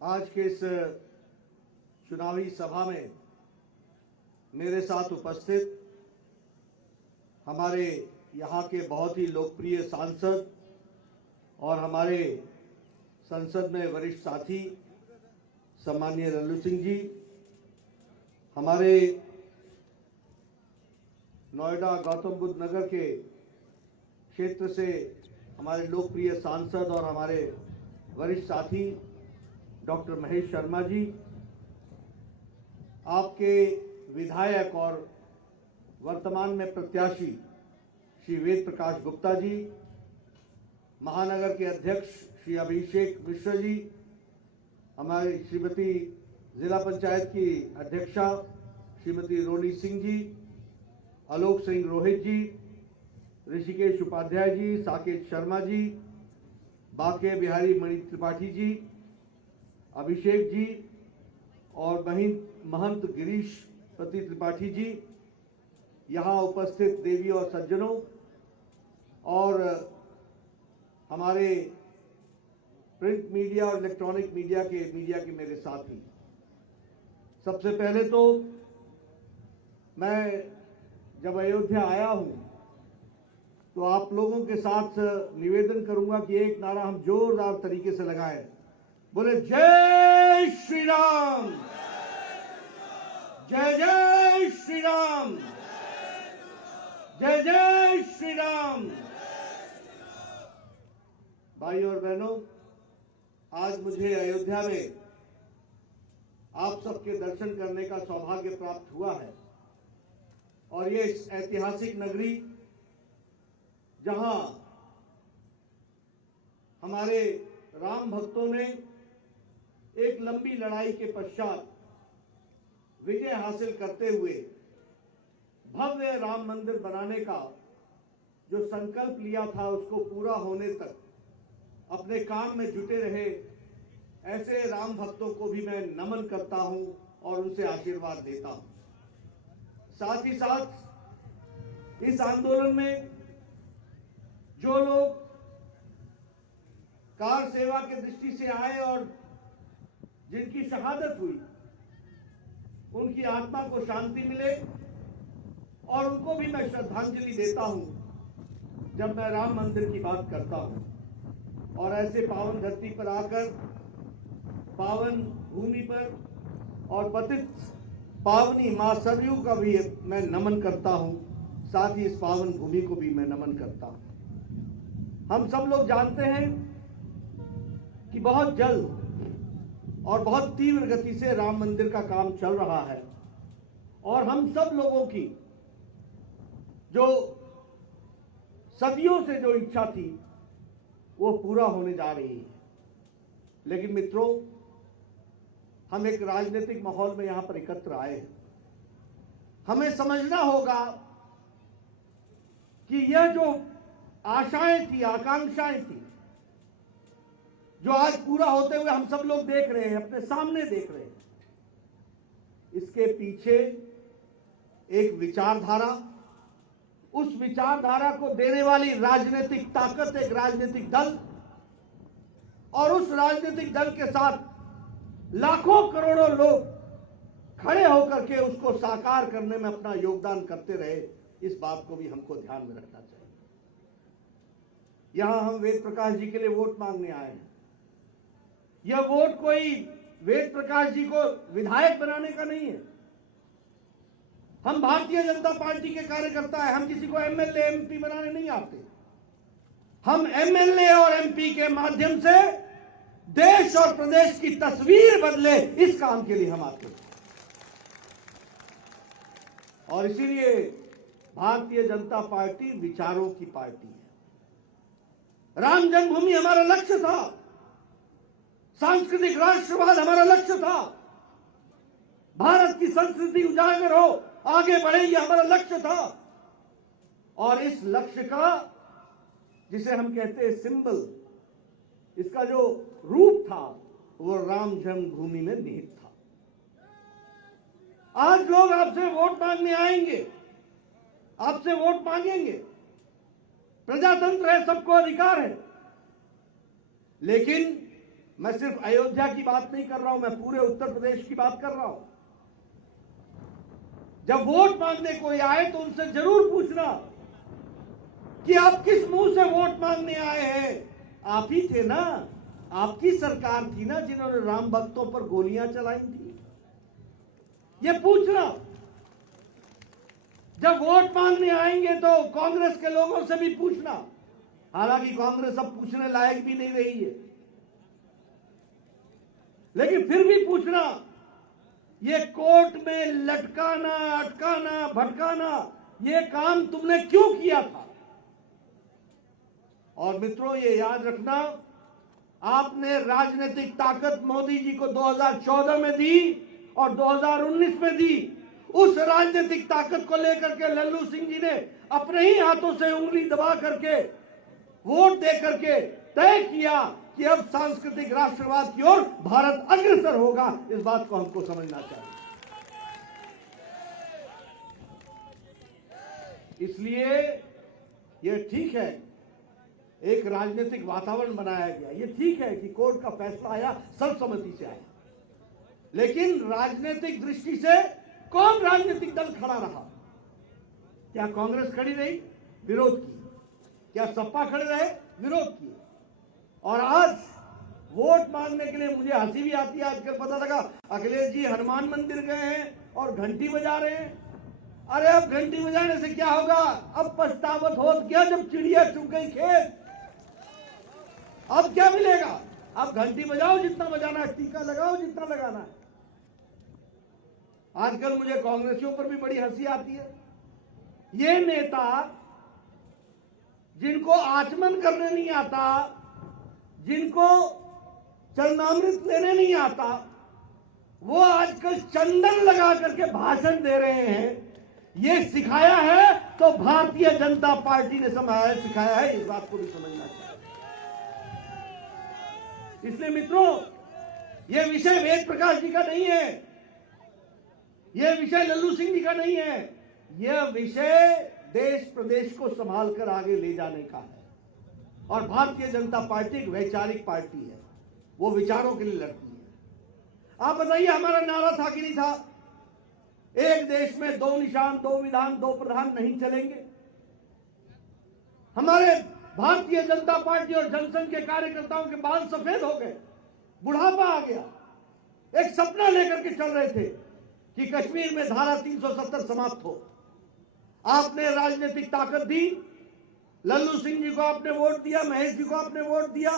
आज के इस चुनावी सभा में मेरे साथ उपस्थित हमारे यहाँ के बहुत ही लोकप्रिय सांसद और हमारे संसद में वरिष्ठ साथी सम्माननीय लल्लू सिंह जी, हमारे नोएडा गौतम बुद्ध नगर के क्षेत्र से हमारे लोकप्रिय सांसद और हमारे वरिष्ठ साथी डॉक्टर महेश शर्मा जी, आपके विधायक और वर्तमान में प्रत्याशी श्री वेद प्रकाश गुप्ता जी, महानगर के अध्यक्ष श्री अभिषेक मिश्र जी, हमारी श्रीमती जिला पंचायत की अध्यक्षा श्रीमती रोनी सिंह जी, आलोक सिंह रोहित जी, ऋषिकेश उपाध्याय जी, साकेत शर्मा जी, बाके बिहारी मणि त्रिपाठी जी, अभिषेक जी और महंत गिरीश पति त्रिपाठी जी, यहाँ उपस्थित देवी और सज्जनों और हमारे प्रिंट मीडिया और इलेक्ट्रॉनिक मीडिया के मेरे साथी, सबसे पहले तो मैं जब अयोध्या आया हूं तो आप लोगों के साथ निवेदन करूंगा कि एक नारा हम जोरदार तरीके से लगाएं। बोले जय श्री राम, जय जय श्री राम, जय जय श्री राम। भाई और बहनों, आज मुझे अयोध्या में आप सबके दर्शन करने का सौभाग्य प्राप्त हुआ है और ये ऐतिहासिक नगरी जहां हमारे राम भक्तों ने एक लंबी लड़ाई के पश्चात विजय हासिल करते हुए भव्य राम मंदिर बनाने का जो संकल्प लिया था उसको पूरा होने तक अपने काम में जुटे रहे ऐसे राम भक्तों को भी मैं नमन करता हूं और उनसे आशीर्वाद देता हूं। साथ ही साथ इस आंदोलन में जो लोग कार सेवा की दृष्टि से आए और जिनकी शहादत हुई, उनकी आत्मा को शांति मिले और उनको भी मैं श्रद्धांजलि देता हूं जब मैं राम मंदिर की बात करता हूं। और ऐसे पावन धरती पर आकर, पावन भूमि पर और पतित पावनी मां सरयू का भी मैं नमन करता हूं, साथ ही इस पावन भूमि को भी मैं नमन करता हूं। हम सब लोग जानते हैं कि बहुत जल्द और बहुत तीव्र गति से राम मंदिर का काम चल रहा है और हम सब लोगों की जो सदियों से जो इच्छा थी वो पूरा होने जा रही है। लेकिन मित्रों, हम एक राजनीतिक माहौल में यहां पर एकत्र आए हैं। हमें समझना होगा कि यह जो आशाएं थी, आकांक्षाएं थी, जो आज पूरा होते हुए हम सब लोग देख रहे हैं, अपने सामने देख रहे हैं, इसके पीछे एक विचारधारा, उस विचारधारा को देने वाली राजनीतिक ताकत, एक राजनीतिक दल और उस राजनीतिक दल के साथ लाखों करोड़ों लोग खड़े होकर के उसको साकार करने में अपना योगदान करते रहे, इस बात को भी हमको ध्यान में रखना चाहिए। यहां हम वेद प्रकाश जी के लिए वोट मांगने आए हैं। यह वोट कोई वेद प्रकाश जी को विधायक बनाने का नहीं है। हम भारतीय जनता पार्टी के कार्यकर्ता हैं, हम किसी को एमएलए एमपी बनाने नहीं आते। हम एमएलए और एमपी के माध्यम से देश और प्रदेश की तस्वीर बदले, इस काम के लिए हम आते हैं। और इसीलिए भारतीय जनता पार्टी विचारों की पार्टी है। राम जन्मभूमि हमारा लक्ष्य था, सांस्कृतिक राष्ट्रवाद हमारा लक्ष्य था, भारत की संस्कृति उजागर हो, आगे बढ़े, यह हमारा लक्ष्य था। और इस लक्ष्य का, जिसे हम कहते हैं सिंबल, इसका जो रूप था वो राम जन्मभूमि में निहित था। आज लोग आपसे वोट मांगने आएंगे, आपसे वोट मांगेंगे, प्रजातंत्र है, सबको अधिकार है, लेकिन मैं सिर्फ अयोध्या की बात नहीं कर रहा हूं, मैं पूरे उत्तर प्रदेश की बात कर रहा हूं। जब वोट मांगने कोई आए तो उनसे जरूर पूछना कि आप किस मुंह से वोट मांगने आए हैं। आप ही थे ना, आपकी सरकार थी ना जिन्होंने राम भक्तों पर गोलियां चलाई थी। ये पूछना। जब वोट मांगने आएंगे तो कांग्रेस के लोगों से भी पूछना, हालांकि कांग्रेस अब पूछने लायक भी नहीं रही है, लेकिन फिर भी पूछना, ये कोर्ट में लटकाना, अटकाना, भटकाना, ये काम तुमने क्यों किया था। और मित्रों, ये याद रखना, आपने राजनीतिक ताकत मोदी जी को 2014 में दी और 2019 में दी। उस राजनीतिक ताकत को लेकर के लल्लू सिंह जी ने अपने ही हाथों से उंगली दबा करके, वोट दे करके तय किया कि अब सांस्कृतिक राष्ट्रवाद की ओर भारत अग्रसर होगा। इस बात को हमको समझना चाहिए। इसलिए यह ठीक है, एक राजनीतिक वातावरण बनाया गया। यह ठीक है कि कोर्ट का फैसला आया, सर्वसम्मति से आया, लेकिन राजनीतिक दृष्टि से कौन राजनीतिक दल खड़ा रहा? क्या कांग्रेस खड़ी रही? विरोध किया। क्या सपा खड़े रहे? विरोध किए। और आज वोट मांगने के लिए मुझे हंसी भी आती है। आजकल पता लगा अखिलेश जी हनुमान मंदिर गए हैं और घंटी बजा रहे हैं। अरे अब घंटी बजाने से क्या होगा? अब पछतावत होत क्या जब चिड़िया चुग गई खेत। अब क्या मिलेगा? अब घंटी बजाओ जितना बजाना है, टीका लगाओ जितना लगाना है। आजकल मुझे कांग्रेसियों पर भी बड़ी हंसी आती है। ये नेता जिनको आचमन करने नहीं आता, जिनको चरणामृत लेने नहीं आता, वो आजकल चंदन लगा करके भाषण दे रहे हैं। ये सिखाया है तो भारतीय जनता पार्टी ने सिखाया है। इस बात को भी समझना चाहिए। इसलिए मित्रों, यह विषय वेद प्रकाश जी का नहीं है, यह विषय लल्लू सिंह जी का नहीं है। यह विषय देश प्रदेश को संभाल कर आगे ले जाने का है। और भारतीय जनता पार्टी एक वैचारिक पार्टी है, वो विचारों के लिए लड़ती है। आप बताइए, हमारा नारा था कि नहीं था? एक देश में दो निशान, दो विधान, दो प्रधान नहीं चलेंगे। हमारे भारतीय जनता पार्टी और जनसंघ के कार्यकर्ताओं के बाल सफेद हो गए, बुढ़ापा आ गया। एक सपना लेकर के चल रहे थे कि कश्मीर में धारा 370 समाप्त हो। आपने राजनीतिक ताकत दी, लल्लू सिंह जी को आपने वोट दिया, महेश जी को आपने वोट दिया,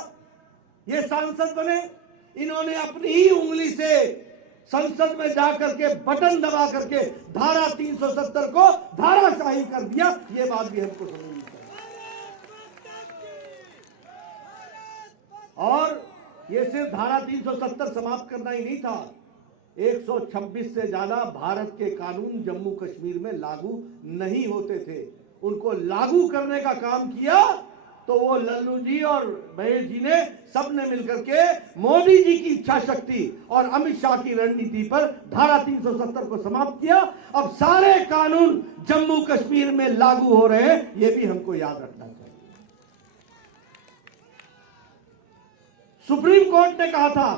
ये सांसद बने। इन्होंने अपनी ही उंगली से संसद में जाकर के बटन दबा करके धारा 370 को धाराशाही कर दिया। ये बात भी हमको समझनी चाहिए। और ये सिर्फ धारा 370 समाप्त करना ही नहीं था, 126 से ज्यादा भारत के कानून जम्मू कश्मीर में लागू नहीं होते थे। उनको लागू करने का काम किया तो वो लल्लू जी और महेश जी ने सबने मिलकर के मोदी जी की इच्छा शक्ति और अमित शाह की रणनीति पर धारा 370 को समाप्त किया। अब सारे कानून जम्मू कश्मीर में लागू हो रहे हैं, ये भी हमको याद रखना चाहिए। सुप्रीम कोर्ट ने कहा था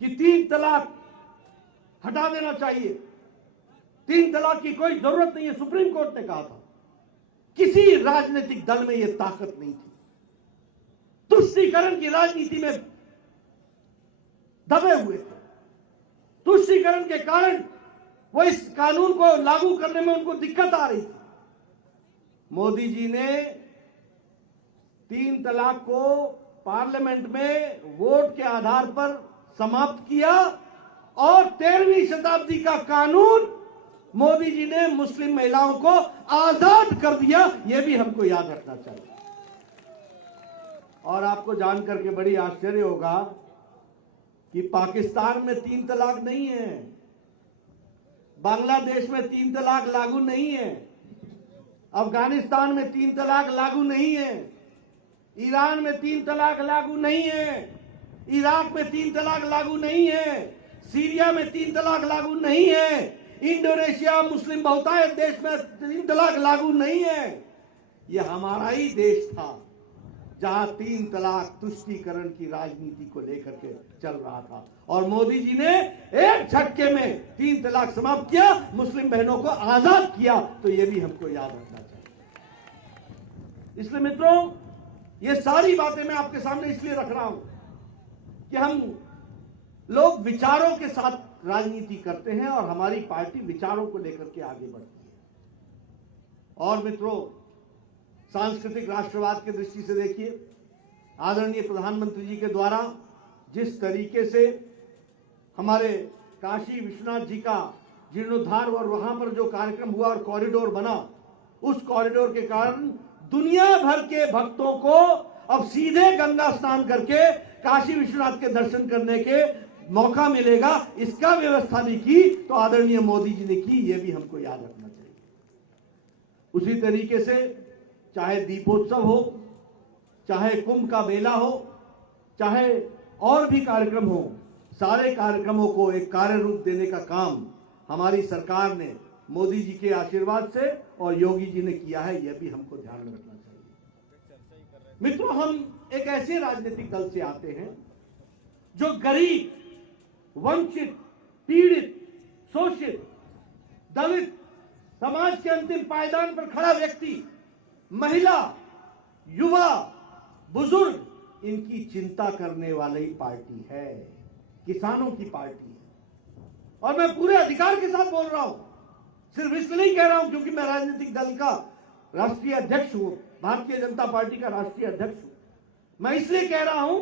कि 3 तलाक हटा देना चाहिए, 3 तलाक की कोई जरूरत नहीं है, सुप्रीम कोर्ट ने कहा था। किसी राजनीतिक दल में यह ताकत नहीं थी। तुष्टीकरण की राजनीति में दबे हुए थे। तुष्टीकरण के कारण वो इस कानून को लागू करने में उनको दिक्कत आ रही थी। मोदी जी ने 3 तलाक को पार्लियामेंट में वोट के आधार पर समाप्त किया और 13वीं शताब्दी का कानून मोदी जी ने मुस्लिम महिलाओं को आजाद कर दिया। यह भी हमको याद रखना चाहिए। और आपको जानकर के बड़ी आश्चर्य होगा कि पाकिस्तान में 3 तलाक नहीं है, बांग्लादेश में 3 तलाक लागू नहीं है, अफगानिस्तान में 3 तलाक लागू नहीं है, ईरान में 3 तलाक लागू नहीं है, इराक में 3 तलाक लागू नहीं है, सीरिया में 3 तलाक लागू नहीं है, इंडोनेशिया मुस्लिम बहुतायत देश में 3 तलाक लागू नहीं है। यह हमारा ही देश था जहां 3 तलाक तुष्टीकरण की राजनीति को लेकर के चल रहा था और मोदी जी ने एक झटके में 3 तलाक समाप्त किया, मुस्लिम बहनों को आजाद किया। तो ये भी हमको याद रखना चाहिए। इसलिए मित्रों, ये सारी बातें मैं आपके सामने इसलिए रख रहा हूं कि हम लोग विचारों के साथ राजनीति करते हैं और हमारी पार्टी विचारों को लेकर के आगे बढ़ती है। और मित्रों, सांस्कृतिक राष्ट्रवाद की दृष्टि से देखिए, आदरणीय प्रधानमंत्री जी के द्वारा जिस तरीके से हमारे काशी विश्वनाथ जी का जीर्णोद्धार और वहां पर जो कार्यक्रम हुआ और कॉरिडोर बना, उस कॉरिडोर के कारण दुनिया भर के भक्तों को अब सीधे गंगा स्नान करके काशी विश्वनाथ के दर्शन करने के मौका मिलेगा। इसका व्यवस्था भी की तो आदरणीय मोदी जी ने की, यह भी हमको याद रखना चाहिए। उसी तरीके से चाहे दीपोत्सव हो, चाहे कुंभ का मेला हो, चाहे और भी कार्यक्रम हो, सारे कार्यक्रमों को एक कार्य रूप देने का काम हमारी सरकार ने मोदी जी के आशीर्वाद से और योगी जी ने किया है, यह भी हमको ध्यान में रखना चाहिए। मित्रों, हम एक ऐसे राजनीतिक दल से आते हैं जो गरीब, वंचित, पीड़ित, शोषित, दलित, समाज के अंतिम पायदान पर खड़ा व्यक्ति, महिला, युवा, बुजुर्ग, इनकी चिंता करने वाली पार्टी है, किसानों की पार्टी है। और मैं पूरे अधिकार के साथ बोल रहा हूं, सिर्फ इसलिए नहीं कह रहा हूं क्योंकि मैं राजनीतिक दल का राष्ट्रीय अध्यक्ष हूं, भारतीय जनता पार्टी का राष्ट्रीय अध्यक्ष हूं। मैं इसलिए कह रहा हूं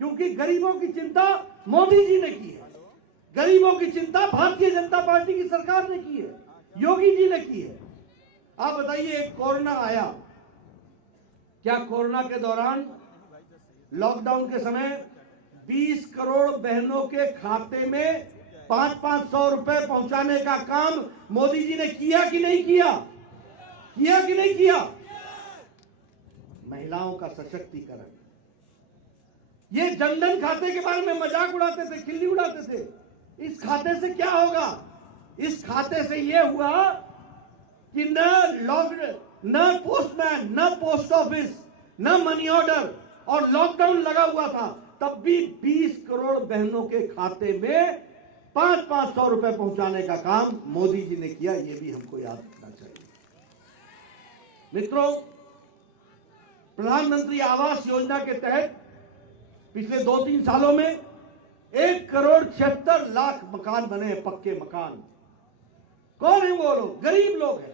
क्योंकि गरीबों की चिंता मोदी जी ने की है, गरीबों की चिंता भारतीय जनता पार्टी की सरकार ने की है, योगी जी ने की है। आप बताइए, कोरोना आया, क्या कोरोना के दौरान लॉकडाउन के समय 20 करोड़ बहनों के खाते में 500-500 रुपए पहुंचाने का काम मोदी जी ने किया कि नहीं किया? किया कि नहीं किया? महिलाओं का सशक्तिकरण, ये जनधन खाते के बारे में मजाक उड़ाते थे, खिल्ली उड़ाते थे। इस खाते से क्या होगा? इस खाते से यह हुआ कि न पोस्टमैन, न पोस्ट ऑफिस, न मनी ऑर्डर, और लॉकडाउन लगा हुआ था तब भी 20 करोड़ बहनों के खाते में 500-500 रुपए पहुंचाने का काम मोदी जी ने किया, यह भी हमको याद रखना चाहिए। मित्रों, प्रधानमंत्री आवास योजना के तहत पिछले 2-3 सालों में 1,76,00,000 मकान बने हैं, पक्के मकान। कौन है वो लोग? गरीब लोग हैं।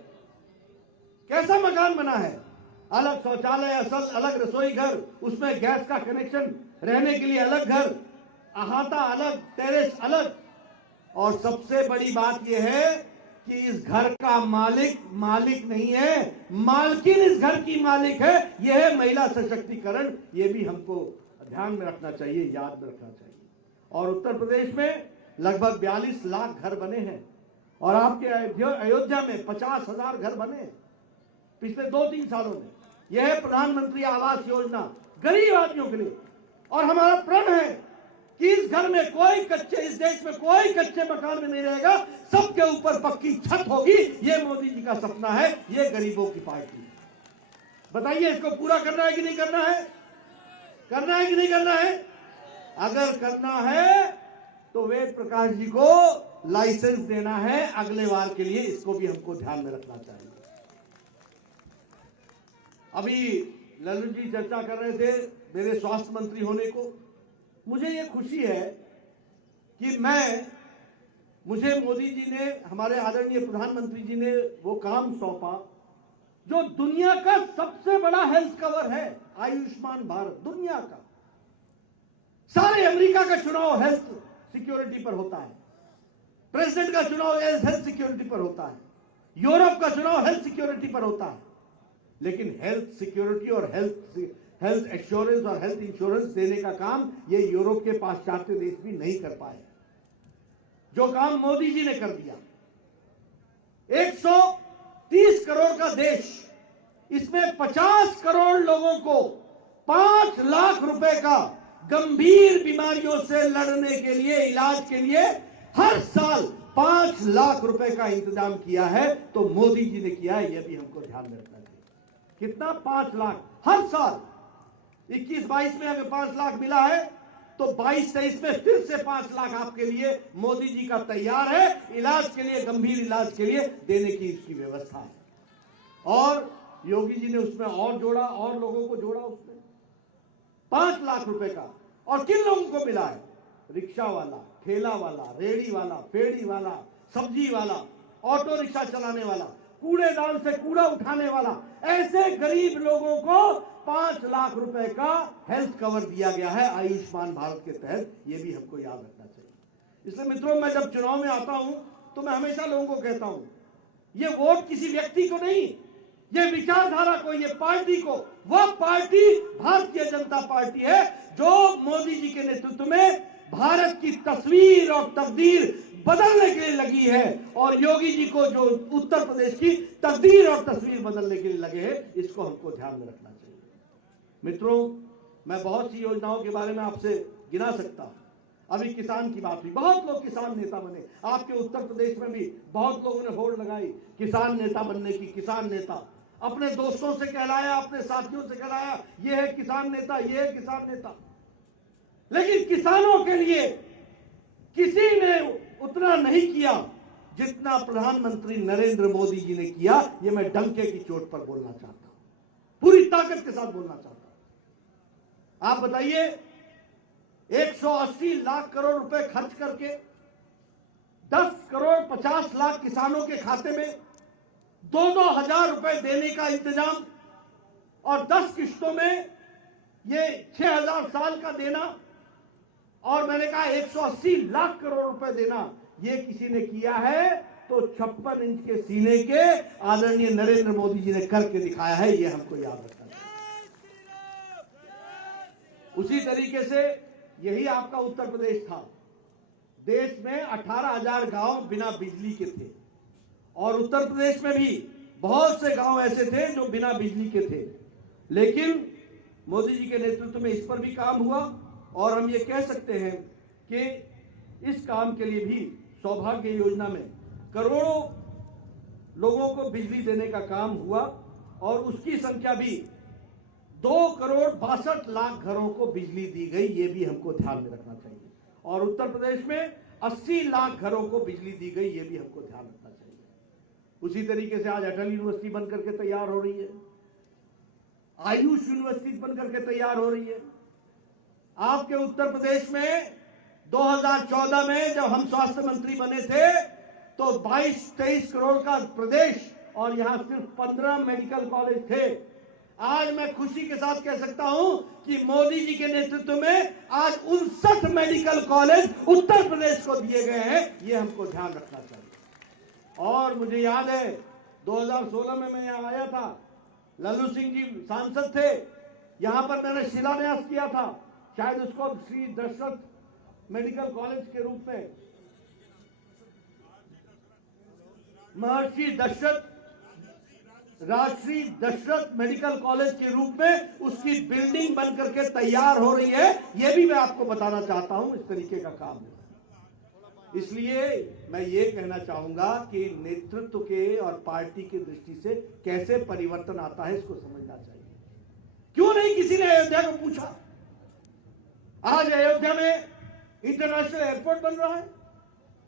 कैसा मकान बना है? अलग शौचालय, अलग रसोई घर, उसमें गैस का कनेक्शन, रहने के लिए अलग घर, अहाता अलग, टेरेस अलग। और सबसे बड़ी बात यह है कि इस घर का मालिक नहीं है, मालकिन इस घर की मालिक है। यह है महिला सशक्तिकरण। यह भी हमको ध्यान में रखना चाहिए, याद में रखना चाहिए। और उत्तर प्रदेश में लगभग 42 लाख घर बने हैं और आपके अयोध्या में 50,000 घर बने पिछले 2-3 सालों में। यह है प्रधानमंत्री आवास योजना गरीब आदमियों के लिए। और हमारा प्रण है कि इस घर में इस देश में कोई कच्चे मकान में नहीं रहेगा, सबके ऊपर पक्की छत होगी। यह मोदी जी का सपना है, यह गरीबों की पार्टी है। बताइए, इसको पूरा करना है कि नहीं करना है? करना है कि नहीं करना है? अगर करना है तो वेद प्रकाश जी को लाइसेंस देना है अगले बार के लिए। इसको भी हमको ध्यान में रखना चाहिए। अभी लल्लू जी चर्चा कर रहे थे मेरे स्वास्थ्य मंत्री होने को। मुझे ये खुशी है कि मुझे मोदी जी ने, हमारे आदरणीय प्रधानमंत्री जी ने वो काम सौंपा जो दुनिया का सबसे बड़ा हेल्थ कवर है, आयुष्मान भारत। दुनिया का सारे अमेरिका का चुनाव हेल्थ सिक्योरिटी पर होता है, प्रेसिडेंट का चुनाव हेल्थ सिक्योरिटी पर होता है, यूरोप का चुनाव हेल्थ सिक्योरिटी पर होता है। लेकिन हेल्थ सिक्योरिटी और हेल्थ एश्योरेंस और हेल्थ इंश्योरेंस देने का काम ये यूरोप के पाश्चात्य देश भी नहीं कर पाए, जो काम मोदी जी ने कर दिया। 130 करोड़ का देश, इसमें 50 करोड़ लोगों को 5 लाख रुपए का गंभीर बीमारियों से लड़ने के लिए, इलाज के लिए हर साल 5 लाख रुपए का इंतजाम किया है। तो मोदी जी ने किया है, यह भी हमको ध्यान में रखना चाहिए। कितना? 5 लाख हर साल। 21-22 में अगर 5 लाख मिला है तो 22-23 में फिर से 5 लाख आपके लिए मोदी जी का तैयार है, इलाज के लिए, गंभीर इलाज के लिए देने की इसकी व्यवस्था है। और योगी जी ने उसमें और जोड़ा, और लोगों को जोड़ा उसमें 5 लाख रुपए का। और किन लोगों को मिला है? रिक्शा वाला, ठेला वाला, रेड़ी वाला, फेड़ी वाला, सब्जी वाला, ऑटो रिक्शा चलाने वाला, कूड़ेदान से कूड़ा उठाने वाला, ऐसे गरीब लोगों को 5 लाख रुपए का हेल्थ कवर दिया गया है आयुष्मान भारत के तहत। यह भी हमको याद रखना चाहिए। इसलिए मित्रों, मैं जब चुनाव में आता हूं तो मैं हमेशा लोगों को कहता हूं, ये वोट किसी व्यक्ति को नहीं, ये विचारधारा को, ये पार्टी को। वह पार्टी भारतीय जनता पार्टी है जो मोदी जी के नेतृत्व में भारत की तस्वीर और तकदीर बदलने के लिए लगी है, और योगी जी को जो उत्तर प्रदेश की तकदीर और तस्वीर बदलने के लिए लगे हैं, इसको हमको ध्यान में रखना चाहिए। मित्रों, मैं बहुत सी योजनाओं के बारे में आपसे गिना सकता हूं। अभी किसान की बात हुई, बहुत लोग किसान नेता बने। आपके उत्तर प्रदेश में भी बहुत लोगों ने होड़ लगाई किसान नेता बनने की। किसान नेता अपने दोस्तों से कहलाया, अपने साथियों से कहलाया, ये है किसान नेता, ये है किसान नेता। लेकिन किसानों के लिए किसी ने उतना नहीं किया जितना प्रधानमंत्री नरेंद्र मोदी जी ने किया। ये मैं डंके की चोट पर बोलना चाहता हूं, पूरी ताकत के साथ बोलना चाहता हूं। आप बताइए, 180 लाख करोड़ रुपए खर्च करके 10 करोड़ 50 लाख किसानों के खाते में 2-2 हजार रुपए देने का इंतजाम, और 10 किश्तों में ये 6,000 साल का देना, और मैंने कहा 180 लाख करोड़ रुपए देना, ये किसी ने किया है तो 56 इंच के सीने के आदरणीय नरेंद्र मोदी जी ने करके दिखाया है। ये हमको याद रखना चाहिए। उसी तरीके से यही आपका उत्तर प्रदेश था। देश में 18,000 गांव बिना बिजली के थे, और उत्तर प्रदेश में भी बहुत से गांव ऐसे थे जो बिना बिजली के थे। लेकिन मोदी जी के नेतृत्व में इस पर भी काम हुआ, और हम ये कह सकते हैं कि इस काम के लिए भी सौभाग्य योजना में करोड़ों लोगों को बिजली देने का काम हुआ, और उसकी संख्या भी 2 करोड़ 62 लाख घरों को बिजली दी गई। ये भी हमको ध्यान में रखना चाहिए। और उत्तर प्रदेश में 80 लाख घरों को बिजली दी गई। ये भी हमको ध्यान रखना चाहिए। उसी तरीके से आज अटल यूनिवर्सिटी बनकर के तैयार हो रही है, आयुष यूनिवर्सिटी बनकर के तैयार हो रही है। आपके उत्तर प्रदेश में 2014 में जब हम स्वास्थ्य मंत्री बने थे तो 22-23 करोड़ का प्रदेश, और यहां सिर्फ 15 मेडिकल कॉलेज थे। आज मैं खुशी के साथ कह सकता हूं कि मोदी जी के नेतृत्व में आज 59 मेडिकल कॉलेज उत्तर प्रदेश को दिए गए हैं। ये हमको ध्यान रखना चाहिए। और मुझे याद है 2016 में मैं यहां आया था, लल्लू सिंह जी सांसद थे, यहां पर मैंने शिलान्यास किया था, शायद उसको श्री दशरथ मेडिकल कॉलेज के रूप में, महर्षि दशरथ, राजश्री दशरथ मेडिकल कॉलेज के रूप में उसकी बिल्डिंग बनकर के तैयार हो रही है। यह भी मैं आपको बताना चाहता हूं, इस तरीके का काम है। इसलिए मैं ये कहना चाहूंगा कि नेतृत्व के और पार्टी की दृष्टि से कैसे परिवर्तन आता है, इसको समझना चाहिए। क्यों नहीं किसी ने अयोध्या को पूछा? आज अयोध्या में इंटरनेशनल एयरपोर्ट बन रहा है।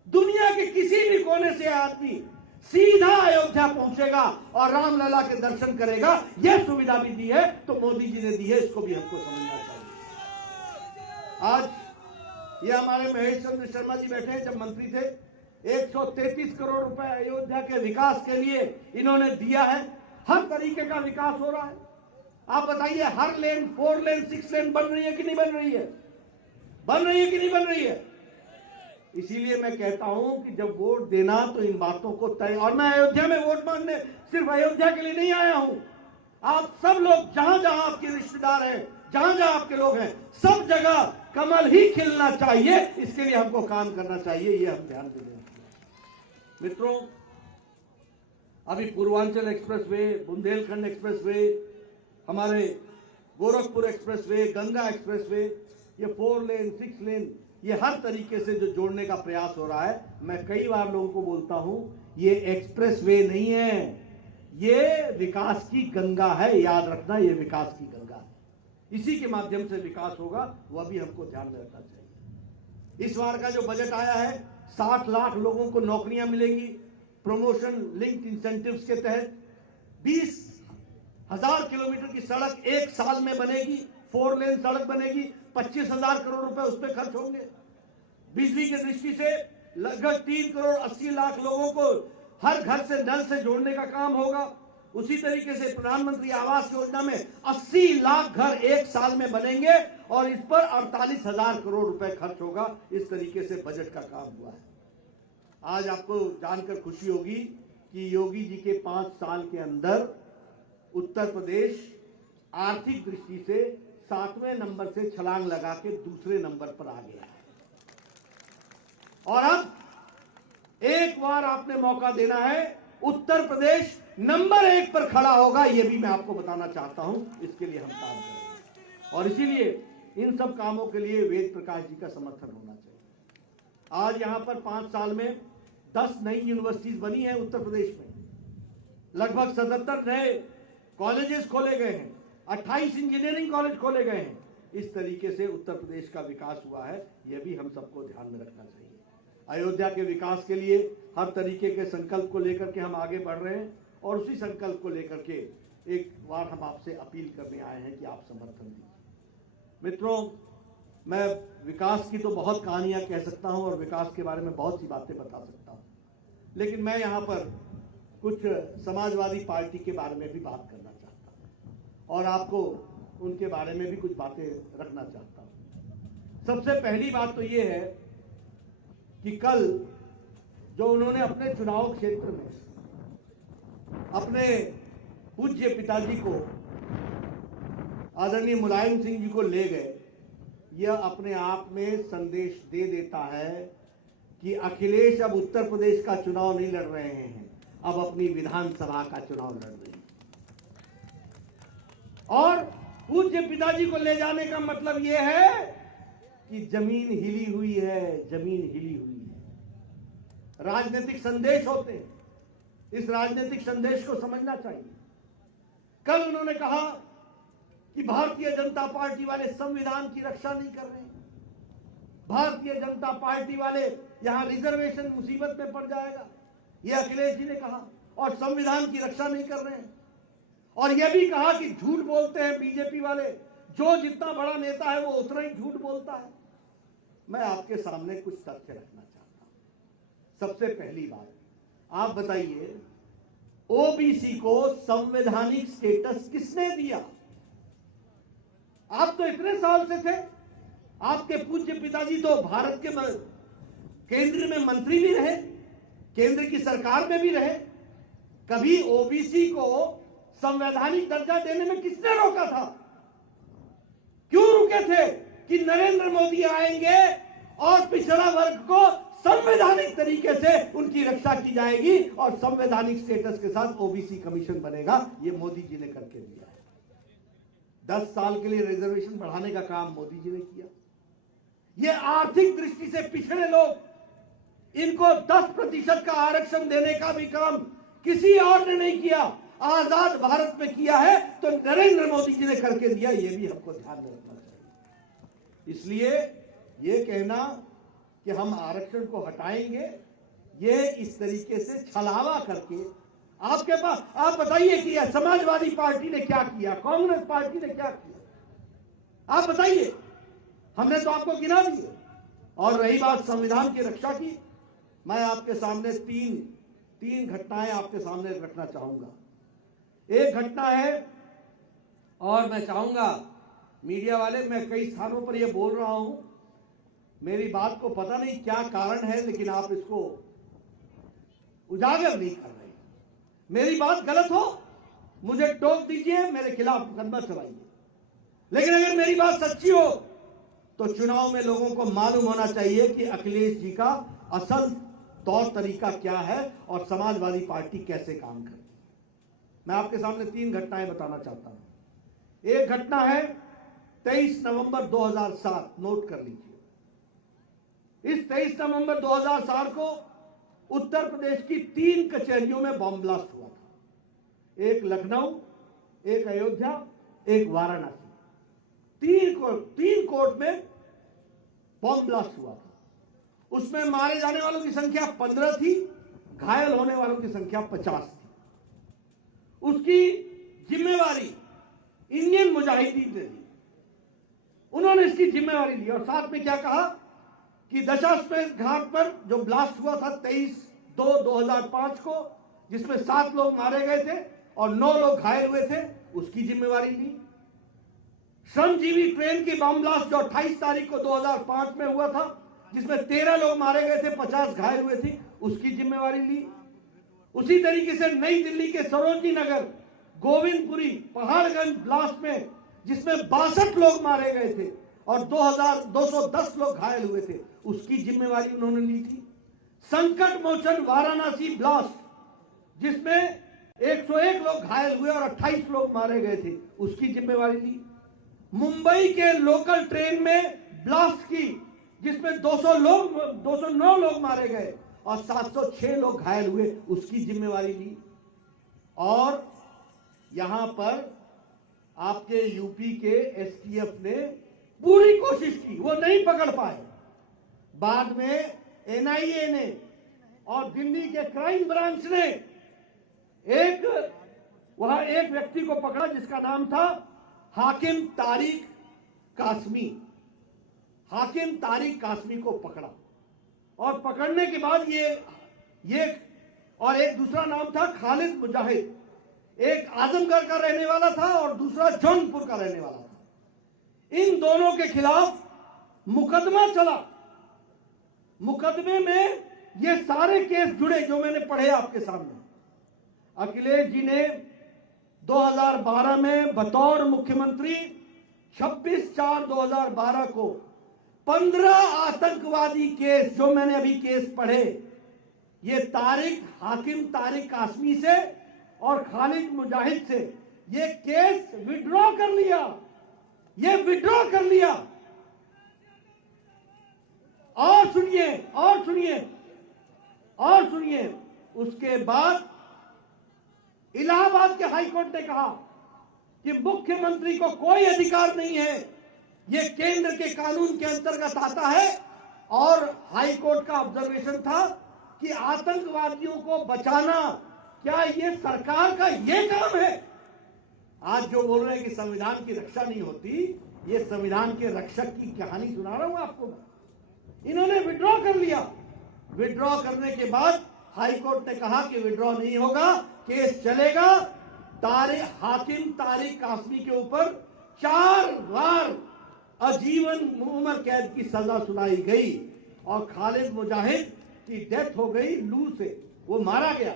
दुनिया के किसी भी कोने से आदमी सीधा अयोध्या पहुंचेगा और रामलला के दर्शन करेगा। यह सुविधा भी दी है तो मोदी जी ने दी है, इसको भी हमको समझना चाहिए। आज ये हमारे महेश चंद्र शर्मा जी बैठे हैं, जब मंत्री थे 133 करोड़ रुपए अयोध्या के विकास के लिए इन्होंने दिया है। हर तरीके का विकास हो रहा है। आप बताइए, हर लेन 4 लेन 6 लेन बन रही है कि नहीं बन रही है? बन रही है कि नहीं बन रही है? इसीलिए मैं कहता हूं कि जब वोट देना तो इन बातों को तय, और मैं अयोध्या में वोट मांगने सिर्फ अयोध्या के लिए नहीं आया हूं। आप सब लोग जहां जहां आपके रिश्तेदार हैं, जहां जहां आपके लोग हैं, सब जगह कमल ही खिलना चाहिए। इसके लिए हमको काम करना चाहिए, ये हम ध्यान देंगे। मित्रों, अभी पूर्वांचल एक्सप्रेसवे, बुंदेलखंड एक्सप्रेसवे, हमारे गोरखपुर एक्सप्रेसवे, गंगा एक्सप्रेसवे, ये 4 लेन 6 लेन, ये हर तरीके से जो जोड़ने का प्रयास हो रहा है। मैं कई बार लोगों को बोलता हूं, ये एक्सप्रेसवे नहीं है, ये विकास की गंगा है। याद रखना, ये विकास की गंगा है। इसी के माध्यम से विकास होगा, वह भी हमको ध्यान में रखना चाहिए। इस बार का जो बजट आया है, 60 लाख लोगों को नौकरियां मिलेंगी। प्रमोशन लिंक्ड इंसेंटिव्स के तहत 20,000 किलोमीटर की सड़क 1 साल में बनेगी। 4 लेन सड़क बनेगी, 25,000 करोड़ रुपए उस पर खर्च होंगे। बिजली की दृष्टि से लगभग 3 करोड़ 80 लाख लोगों को हर घर से नल से जोड़ने का काम होगा। उसी तरीके से प्रधानमंत्री आवास योजना में 80 लाख घर 1 साल में बनेंगे और इस पर 48,000 करोड़ रुपए खर्च होगा। इस तरीके से बजट का काम हुआ है। आज आपको जानकर खुशी होगी कि योगी जी के 5 साल के अंदर उत्तर प्रदेश आर्थिक दृष्टि से 7वें नंबर से छलांग लगा के दूसरे नंबर पर आ गया है। और अब एक बार आपने मौका देना है, उत्तर प्रदेश नंबर 1 पर खड़ा होगा, यह भी मैं आपको बताना चाहता हूं। इसके लिए हम काम करेंगे और इसीलिए इन सब कामों के लिए वेद प्रकाश जी का समर्थन होना चाहिए। आज यहां पर 5 साल में 10 नई यूनिवर्सिटीज बनी है उत्तर प्रदेश में। लगभग 77 नए कॉलेजेस खोले गए हैं, 28 इंजीनियरिंग कॉलेज खोले गए हैं। इस तरीके से उत्तर प्रदेश का विकास हुआ है, यह भी हम सबको ध्यान में रखना चाहिए। अयोध्या के विकास के लिए हर तरीके के संकल्प को लेकर के हम आगे बढ़ रहे हैं और उसी संकल्प को लेकर के एक बार हम आपसे अपील करने आए हैं कि आप समर्थन दीजिए। मित्रों, मैं विकास की तो बहुत कहानियां कह सकता हूं और विकास के बारे में बहुत सी बातें बता सकता हूं, लेकिन मैं यहां पर कुछ समाजवादी पार्टी के बारे में भी बात करना चाहता हूं और आपको उनके बारे में भी कुछ बातें रखना चाहता हूं। सबसे पहली बात तो ये है कि कल जो उन्होंने अपने चुनाव क्षेत्र में अपने पूज्य पिताजी को, आदरणीय मुलायम सिंह जी को ले गए, यह अपने आप में संदेश दे देता है कि अखिलेश अब उत्तर प्रदेश का चुनाव नहीं लड़ रहे हैं, अब अपनी विधानसभा का चुनाव लड़ रहे हैं। और पूज्य पिताजी को ले जाने का मतलब यह है कि जमीन हिली हुई है, जमीन हिली हुई है। राजनीतिक संदेश होते हैं, इस राजनीतिक संदेश को समझना चाहिए। कल उन्होंने कहा कि भारतीय जनता पार्टी वाले संविधान की रक्षा नहीं कर रहे हैं, भारतीय जनता पार्टी वाले यहां रिजर्वेशन मुसीबत में पड़ जाएगा, यह अखिलेश जी ने कहा, और संविधान की रक्षा नहीं कर रहे हैं। और यह भी कहा कि झूठ बोलते हैं बीजेपी वाले, जो जितना बड़ा नेता है वो उतना ही झूठ बोलता है। मैं आपके सामने कुछ तथ्य रखना चाहता हूं। सबसे पहली बात, आप बताइए, ओबीसी को संवैधानिक स्टेटस किसने दिया? आप तो इतने साल से थे, आपके पूज्य पिताजी तो भारत के केंद्र में मंत्री भी रहे, केंद्र की सरकार में भी रहे। कभी ओबीसी को संवैधानिक दर्जा देने में किसने रोका था? क्यों रुके थे कि नरेंद्र मोदी आएंगे और पिछड़ा वर्ग को संवैधानिक तरीके से उनकी रक्षा की जाएगी और संवैधानिक स्टेटस के साथ ओबीसी कमीशन बनेगा। ये मोदी जी ने करके दिया है। 10 साल के लिए रिजर्वेशन बढ़ाने का काम मोदी जी ने किया। ये आर्थिक दृष्टि से पिछड़े लोग, इनको 10% का आरक्षण देने का भी काम किसी और ने नहीं किया, आजाद भारत में किया है तो नरेंद्र मोदी जी ने करके दिया। ये भी हमको ध्यान में रखना चाहिए। इसलिए ये कहना कि हम आरक्षण को हटाएंगे, ये इस तरीके से छलावा करके आपके पास, आप बताइए कि समाजवादी पार्टी ने क्या किया, कांग्रेस पार्टी ने क्या किया, आप बताइए। हमने तो आपको गिना दिए। और रही बात संविधान की रक्षा की, मैं आपके सामने तीन घटनाएं आपके सामने रखना चाहूंगा। एक घटना है, और मैं चाहूंगा मीडिया वाले, मैं कई स्थानों पर यह बोल रहा हूं, मेरी बात को पता नहीं क्या कारण है, लेकिन आप इसको उजागर नहीं कर रहे। मेरी बात गलत हो, मुझे टोक दीजिए, मेरे खिलाफ मुकदमा चलाइए। लेकिन अगर मेरी बात सच्ची हो तो चुनाव में लोगों को मालूम होना चाहिए कि अखिलेश जी का असल तौर तरीका क्या है और समाजवादी पार्टी कैसे काम करती है। मैं आपके सामने 3 घटनाएं बताना चाहता हूं। एक घटना है 23 नवंबर 2007, नोट कर लीजिए। इस 23 नवंबर 2007 को उत्तर प्रदेश की 3 कचहरियों में बॉम्ब ब्लास्ट हुआ था। एक लखनऊ, एक अयोध्या, एक वाराणसी। तीन कोर्ट में बॉम्ब ब्लास्ट हुआ था। उसमें मारे जाने वालों की संख्या 15 थी, घायल होने वालों की संख्या 50 थी। उसकी जिम्मेवारी इंडियन मुजाहिदीन ने ली। उन्होंने इसकी जिम्मेवारी ली और साथ में क्या कहा कि दशाश्वमेध घाट पर जो ब्लास्ट हुआ था 23/2/2005 को, जिसमें 7 लोग मारे गए थे और 9 लोग घायल हुए थे, उसकी जिम्मेवारी ली। श्रमजीवी ट्रेन की बम ब्लास्ट जो 28 तारीख को 2005 में हुआ था, जिसमें 13 लोग मारे गए थे, 50 घायल हुए थे, उसकी जिम्मेवारी ली। उसी तरीके से नई दिल्ली के सरोजनी नगर, गोविंदपुरी, पहाड़गंज ब्लास्ट में जिसमें 62 लोग मारे गए थे और 2210 लोग घायल हुए थे, उसकी जिम्मेवारी उन्होंने ली थी। संकट मोचन वाराणसी ब्लास्ट जिसमें 101 लोग घायल हुए और 28 लोग मारे गए थे, उसकी जिम्मेवारी ली। मुंबई के लोकल ट्रेन में ब्लास्ट की जिसमें 209 लोग मारे गए और 706 लोग घायल हुए, उसकी जिम्मेवारी ली। और यहां पर आपके यूपी के एसटीएफ ने पूरी कोशिश की, वो नहीं पकड़ पाए। बाद में एनआईए ने और दिल्ली के क्राइम ब्रांच ने वहां एक व्यक्ति को पकड़ा जिसका नाम था हाकिम तारिक कासमी। हाकिम तारिक कासमी को पकड़ा और पकड़ने के बाद ये और एक दूसरा नाम था खालिद मुजाहिद, एक आजमगढ़ का रहने वाला था और दूसरा जौनपुर का रहने वाला था। इन दोनों के खिलाफ मुकदमा चला। मुकदमे में ये सारे केस जुड़े जो मैंने पढ़े आपके सामने। अखिलेश जी ने 2012 में बतौर मुख्यमंत्री 26/4/2012 को 15 आतंकवादी केस, जो मैंने अभी केस पढ़े, ये हाकिम तारिक कासमी से और खालिद मुजाहिद से ये केस विड्रॉ कर लिया। ये विड्रॉ कर लिया। और सुनिए, उसके बाद इलाहाबाद के हाईकोर्ट ने कहा कि मुख्यमंत्री को कोई अधिकार नहीं है, ये केंद्र के कानून के अंतर्गत आता है। और हाईकोर्ट का ऑब्जर्वेशन था कि आतंकवादियों को बचाना क्या ये सरकार का ये काम है? आज जो बोल रहे हैं कि संविधान की रक्षा नहीं होती, ये संविधान के रक्षक की कहानी सुना रहा हूं आपको। इन्होंने विड्रॉ कर लिया। विड्रॉ करने के बाद हाईकोर्ट ने कहा कि विड्रॉ नहीं होगा, केस चलेगा। हाकिम तारिक कासमी के ऊपर 4 बार आजीवन उम्र कैद की सजा सुनाई गई और खालिद मुजाहिद की डेथ हो गई लू से, वो मारा गया,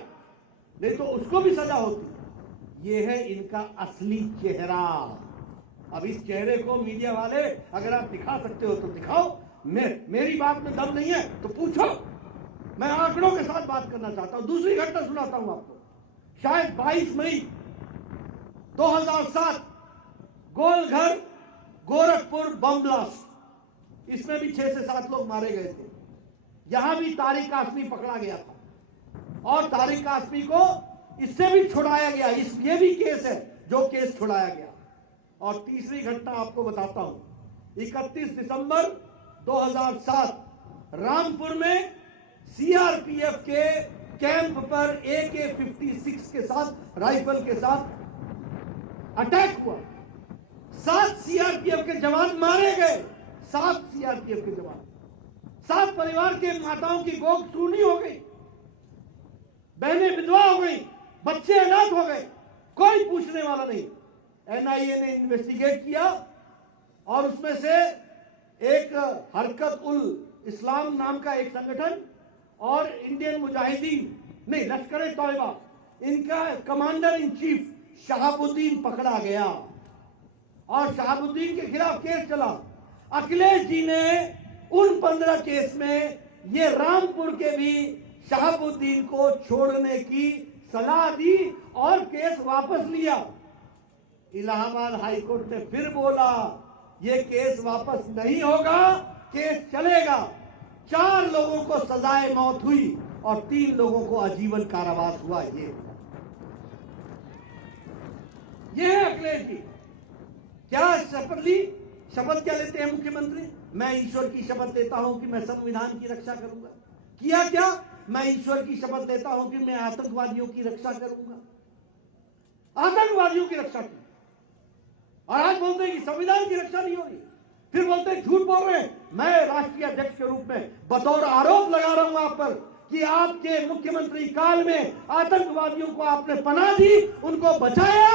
नहीं तो उसको भी सजा होती। ये है इनका असली चेहरा। अब इस चेहरे को मीडिया वाले अगर आप दिखा सकते हो तो दिखाओ। मेरी बात में दम नहीं है तो पूछो। मैं आंकड़ों के साथ बात करना चाहता हूं। दूसरी घटना सुनाता हूं आपको। शायद 22 मई 2007 गोलघर गोरखपुर बम ब्लास्ट, इसमें भी 6 से 7 लोग मारे गए थे। यहां भी तारिक कासमी पकड़ा गया था और तारिक कासमी को इससे भी छुड़ाया गया। ये भी केस है जो केस छुड़ाया गया। और तीसरी घटना आपको बताता हूं। 31 दिसंबर 2007 रामपुर में सीआरपीएफ के कैंप पर AK-56 के साथ, राइफल के साथ अटैक हुआ। 7 सीआरपीएफ के जवान मारे गए। 7 सीआरपीएफ के जवान। 7 परिवार के माताओं की गोद सूनी हो गई, बहनें विधवा हो गई, बच्चे अनाथ हो गए, कोई पूछने वाला नहीं। एनआईए ने इन्वेस्टिगेट किया और उसमें से एक हरकत उल इस्लाम नाम का एक संगठन और इंडियन मुजाहिदीन नहीं, लश्कर तौयबा, इनका कमांडर इन चीफ शहाबुद्दीन पकड़ा गया और शहाबुद्दीन के खिलाफ केस चला। अखिलेश जी ने उन 15 केस में ये रामपुर के भी शहाबुद्दीन को छोड़ने की सलाह दी और केस वापस लिया। इलाहाबाद हाईकोर्ट ने फिर बोला ये केस वापस नहीं होगा, केस चलेगा। 4 लोगों को सजाए मौत हुई और 3 लोगों को आजीवन कारावास हुआ। ये है अखिलेश जी। क्या शपथ ली? शपथ क्या लेते हैं मुख्यमंत्री? मैं ईश्वर की शपथ लेता हूं कि मैं संविधान की रक्षा करूंगा। किया क्या? मैं ईश्वर की शपथ लेता हूं कि मैं आतंकवादियों की रक्षा करूंगा। आतंकवादियों की रक्षा की, और आज बोलते हैं कि संविधान की रक्षा नहीं हो रही। फिर बोलते हैं, झूठ बोल रहे हैं। मैं राष्ट्रीय अध्यक्ष के रूप में बतौर आरोप लगा रहा हूं आप पर कि आपके मुख्यमंत्री काल में आतंकवादियों को आपने पनाह दी, उनको बचाया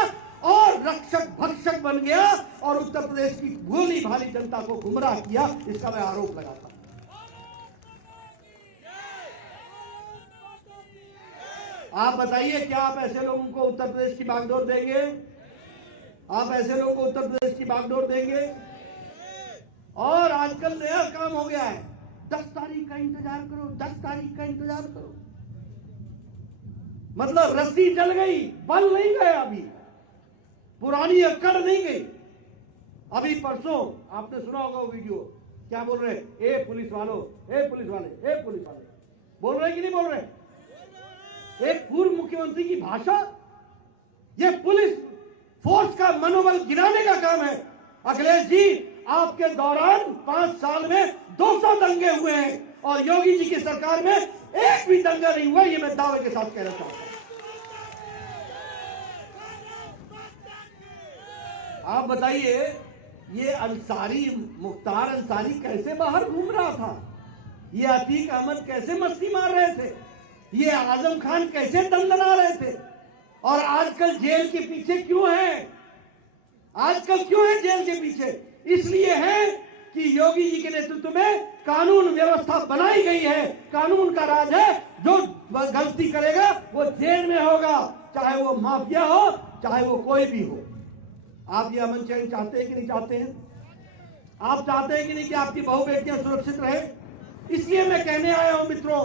और रक्षक भक्षक बन गया और उत्तर प्रदेश की भोली भाली जनता को गुमराह किया। इसका मैं आरोप लगाता हूं। आप बताइए, क्या आप ऐसे लोगों को उत्तर प्रदेश की बागडोर देंगे? आप ऐसे लोगों को उत्तर प्रदेश की बागडोर देंगे? और आजकल नया काम हो गया है, 10 तारीख का इंतजार करो, 10 तारीख का इंतजार करो। मतलब रस्सी जल गई, बल नहीं गए, अभी पुरानी अक्कड़ नहीं गई। अभी परसों आपने सुना होगा वो वीडियो, क्या बोल रहे हैं? ए पुलिस वालों, ए पुलिस वाले, ए पुलिस वाले, बोल रहे कि नहीं बोल रहे? एक पूर्व मुख्यमंत्री की भाषा, ये पुलिस फोर्स का मनोबल गिराने का काम है। अखिलेश जी, आपके दौरान 5 साल में 200 दंगे हुए हैं और योगी जी की सरकार में एक भी दंगा नहीं हुआ। ये मैं दावे के साथ कहना चाहता हूं। आप बताइए, ये अंसारी, मुख्तार अंसारी कैसे बाहर घूम रहा था? ये अतीक अहमद कैसे मस्ती मार रहे थे? ये आजम खान कैसे दंदना रहे थे? और आजकल जेल के पीछे क्यों है? आजकल क्यों है जेल के पीछे? इसलिए है कि योगी जी के नेतृत्व में कानून व्यवस्था बनाई गई है। कानून का राज है। जो गलती करेगा वो जेल में होगा, चाहे वो माफिया हो, चाहे वो कोई भी हो। आप ये अमन चैन चाहते हैं कि नहीं चाहते हैं? आप चाहते हैं कि नहीं कि आपकी बहू बेटियां सुरक्षित रहे? इसलिए मैं कहने आया हूं मित्रों,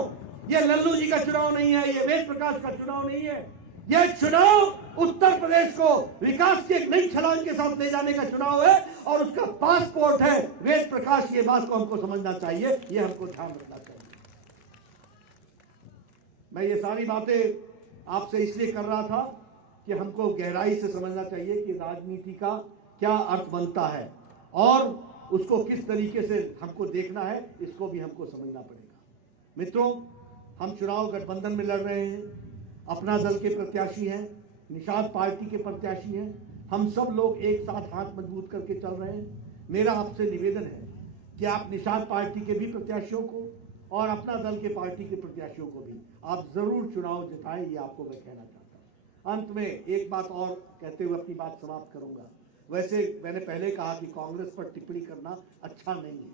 ये लल्लू जी का चुनाव नहीं है, ये वेद प्रकाश का चुनाव नहीं है। यह चुनाव उत्तर प्रदेश को विकास की एक नई छलांग के साथ ले जाने का चुनाव है और उसका पासपोर्ट है वेद प्रकाश। ये बात को हमको समझना चाहिए, ये हमको ध्यान रखना चाहिए। मैं ये सारी बातें आपसे इसलिए कर रहा था कि हमको गहराई से समझना चाहिए कि राजनीति का क्या अर्थ बनता है और उसको किस तरीके से हमको देखना है, इसको भी हमको समझना पड़ेगा। मित्रों, हम चुनाव गठबंधन में लड़ रहे हैं, अपना दल के प्रत्याशी हैं, निषाद पार्टी के प्रत्याशी हैं। हम सब लोग एक साथ हाथ मजबूत करके चल रहे हैं। मेरा आपसे निवेदन है कि आप निषाद पार्टी के भी प्रत्याशियों को और अपना दल के पार्टी के प्रत्याशियों को भी आप जरूर चुनाव जिताएं, ये आपको मैं कहना चाहता हूं। अंत में एक बात और कहते हुए अपनी बात समाप्त करूंगा। वैसे मैंने पहले कहा कि कांग्रेस पर टिप्पणी करना अच्छा नहीं है,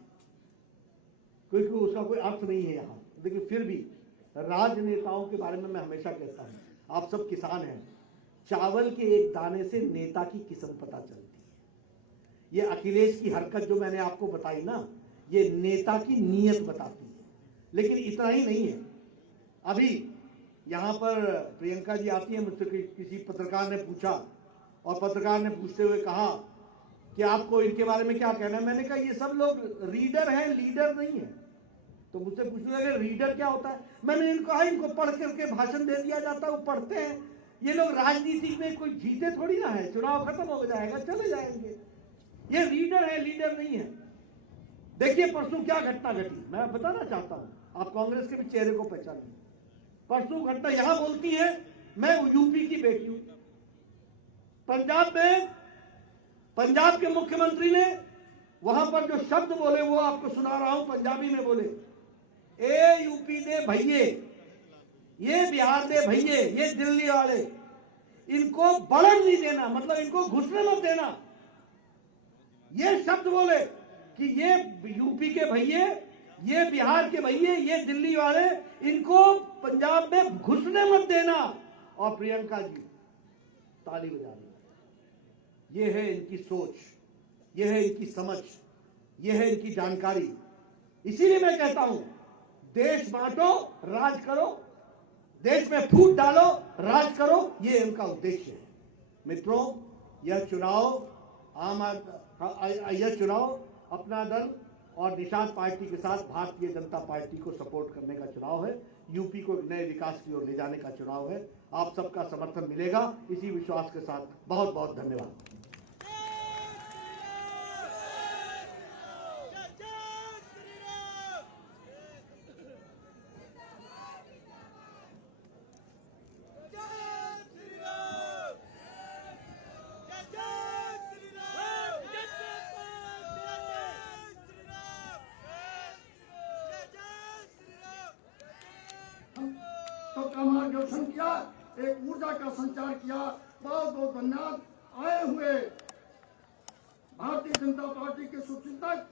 क्योंकि उसका कोई अर्थ नहीं है यहाँ। लेकिन फिर भी राजनेताओं के बारे में मैं हमेशा कहता हूं, आप सब किसान हैं, चावल के एक दाने से नेता की किस्म पता चलती है। ये अखिलेश की हरकत जो मैंने आपको बताई ना, ये नेता की नीयत बताती है। लेकिन इतना ही नहीं है। अभी यहां पर प्रियंका जी आती है, मुझसे किसी पत्रकार ने पूछा और पत्रकार ने पूछते हुए कहा कि आपको इनके बारे में क्या कहना है। मैंने कहा ये सब लोग रीडर हैं, लीडर नहीं है। तो मुझसे पूछने लगे रीडर क्या होता है। मैंने इनको कहा इनको पढ़ करके भाषण दे दिया जाता है, वो पढ़ते हैं। ये लोग राजनीति में कोई जीते थोड़ी ना है, चुनाव खत्म हो जाएगा चले जाएंगे। ये रीडर है, लीडर नहीं है। देखिए परसों क्या घटना घटी, मैं बताना चाहता हूं, आप कांग्रेस के भी चेहरे को पहचानिए। परसों घटना यहां बोलती है, मैं यूपी की बेटी हूं। पंजाब में पंजाब के मुख्यमंत्री ने वहां पर जो शब्द बोले वो आपको सुना रहा हूं, पंजाबी में बोले, ए यूपी दे भैये, ये बिहार दे भैये, ये दिल्ली वाले, इनको बढ़न नहीं देना, मतलब इनको घुसने मत देना। ये शब्द बोले कि ये यूपी के भैये, ये बिहार के भैये, ये दिल्ली वाले, इनको पंजाब में घुसने मत देना। और प्रियंका जी ताली बजा रही। ये है इनकी सोच, ये है इनकी समझ, ये है इनकी जानकारी। इसीलिए मैं कहता हूं, देश बांटो, राज करो, देश में फूट डालो, राज करो, ये इनका उद्देश्य है। मित्रों, यह चुनाव यह चुनाव अपना दल और निषाद पार्टी के साथ भारतीय जनता पार्टी को सपोर्ट करने का चुनाव है। यूपी को नए विकास की ओर ले जाने का चुनाव है। आप सबका समर्थन मिलेगा, इसी विश्वास के साथ बहुत बहुत धन्यवाद। एक ऊर्जा का संचार किया। बहुत बहुत धन्यवाद। आए हुए भारतीय जनता पार्टी के शुभचिंतक